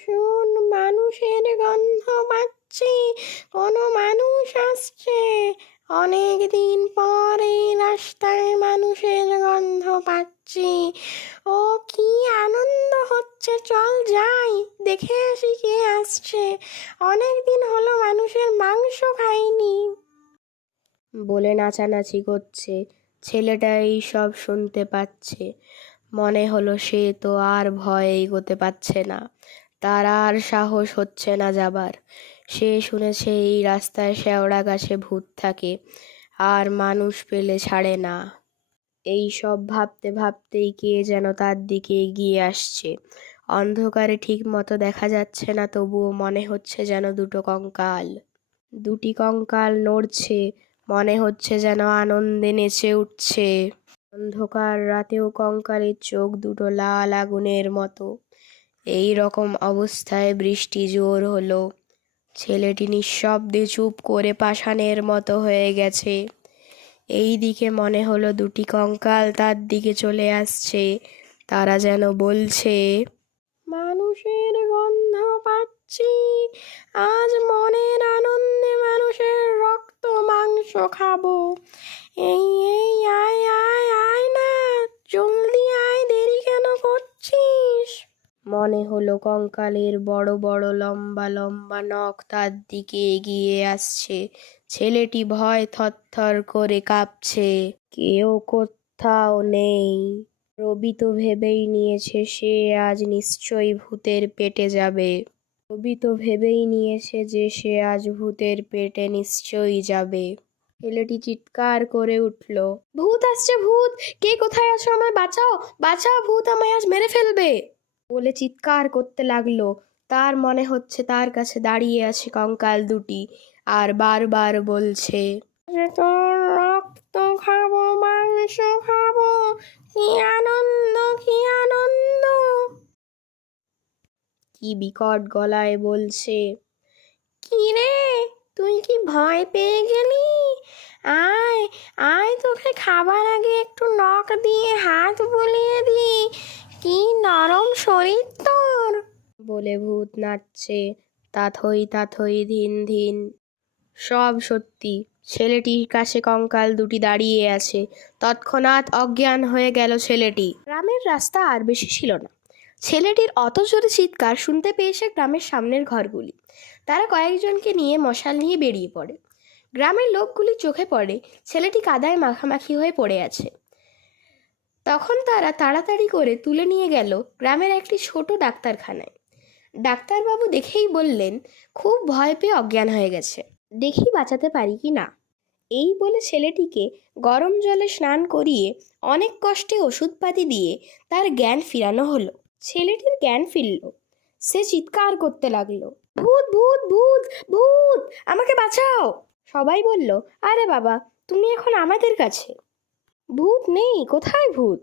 শুন, মানুষের গন্ধ পাচ্ছি, কোনো মানুষ আসছে। অনেক দিন পর এই রাস্তায় মানুষের গন্ধ পাচ্ছি। ও কি আনন্দ হচ্ছে, চল যাই, দেখে আসি কে আসছে। অনেক দিন হলো মানুষের মাংস খাইনি। বলে নাচানাচি করছে। ছেলেটা এই সব শুনতে পাচ্ছে। মনে হলো সে তো আর ভয়ে এগোতে পারছে না, তার আর সাহস হচ্ছে না যাবার। সে শুনেছে এই রাস্তায় শেওড়া গাছে ভূত থাকে, আর মানুষ পেলে ছাড়ে না। এই সব ভাবতে ভাবতেই কে যেন তার দিকে এগিয়ে আসছে। অন্ধকারে ঠিক মতো দেখা যাচ্ছে না, তবুও মনে হচ্ছে যেন দুটি কঙ্কাল নড়ছে, মনে হচ্ছে যেন আনন্দে নেচে উঠছে। অন্ধকার রাতেও কঙ্কালের চোখ দুটো লাল আগুনের মতো। এই রকম অবস্থায় বৃষ্টি জোর হলো। ছেলেটি নিঃশব্দে চুপ করে পাষাণের মতো হয়ে গেছে। এই দিকে মনে হলো দুটি কঙ্কাল তার দিকে চলে আসছে। তারা যেন বলছে, মানুষের গন্ধ পাচ্ছি, আজ মনের আনন্দে মানুষের রক্ত মাংস খাবো। এই এই আয় আয় আয় না, জলদি আয়, দেরি কেন করছিস? মনে হলো কঙ্কালের বড় বড় লম্বা লম্বা নখ তার দিকে এগিয়ে আসছে। ছেলেটি ভয় থরথর করে কাঁপছে। কেউ কোথাও নেই। রবি তো ভেবেই নিয়েছে সে আজ নিশ্চয়ই ভূতের পেটে যাবে। সে আজ ভূতের পেটে নিশ্চয়ই যাবে। ছেলেটি চিৎকার করে উঠল, ভূত আসছে, ভূত! কে কোথায় আছো? আমায় বাঁচাও, বাঁচাও, ভূত আমায় আজ মেরে ফেলবে বলে চিৎকার করতে লাগলো। তার মনে হচ্ছে তার কাছে দাঁড়িয়ে আছে কঙ্কাল দুটি, আর বারবার বলছে, তোর রক্ত খাবো, মাংস খাবো, কি আনন্দ, কি আনন্দ! কি বিকট গলায় বলছে, কি রে, তুই কি ভয় পেয়ে গেলি? আয় আয়, তোকে খাবার আগে একটু নখ দিয়ে হাত বুলিয়ে দি, কি নরম শরীর তোর! বলে ভূত নাচছে, তাথই তাথই ধিন ধিন। সব সত্যি। ছেলেটির কাছে কঙ্কাল দুটি দাঁড়িয়ে আছে। তৎক্ষণাৎ অজ্ঞান হয়ে গেল ছেলেটি। গ্রামের রাস্তা আর বেশি ছিল না। ছেলেটির অত জোরে চিৎকার শুনতে পেয়েছে গ্রামের সামনের ঘরগুলি। তারা কয়েকজনকে নিয়ে মশাল নিয়ে বেরিয়ে পড়ে। গ্রামের লোকগুলির চোখে পড়ে ছেলেটি কাদায় মাখামাখি হয়ে পড়ে আছে। তখন তারা তাড়াতাড়ি করে তুলে নিয়ে গেল গ্রামের একটি ছোট ডাক্তারখানায়। ডাক্তারবাবু দেখেই বললেন, খুব ভয় পেয়ে অজ্ঞান হয়ে গেছে, দেখি বাঁচাতে পারি কি না। এই বলে ছেলেটিকে গরম জলে স্নান করিয়ে অনেক কষ্টে ওষুধপাতি দিয়ে তার জ্ঞান ফিরানো হলো। ছেলেটির জ্ঞান ফিরল। সে চিৎকার করতে লাগলো, ভূত ভূত ভূত ভূত, আমাকে বাঁচাও! সবাই বলল, আরে বাবা, তুমি এখন আমাদের কাছে। ভূত নেই, কোথায় ভূত?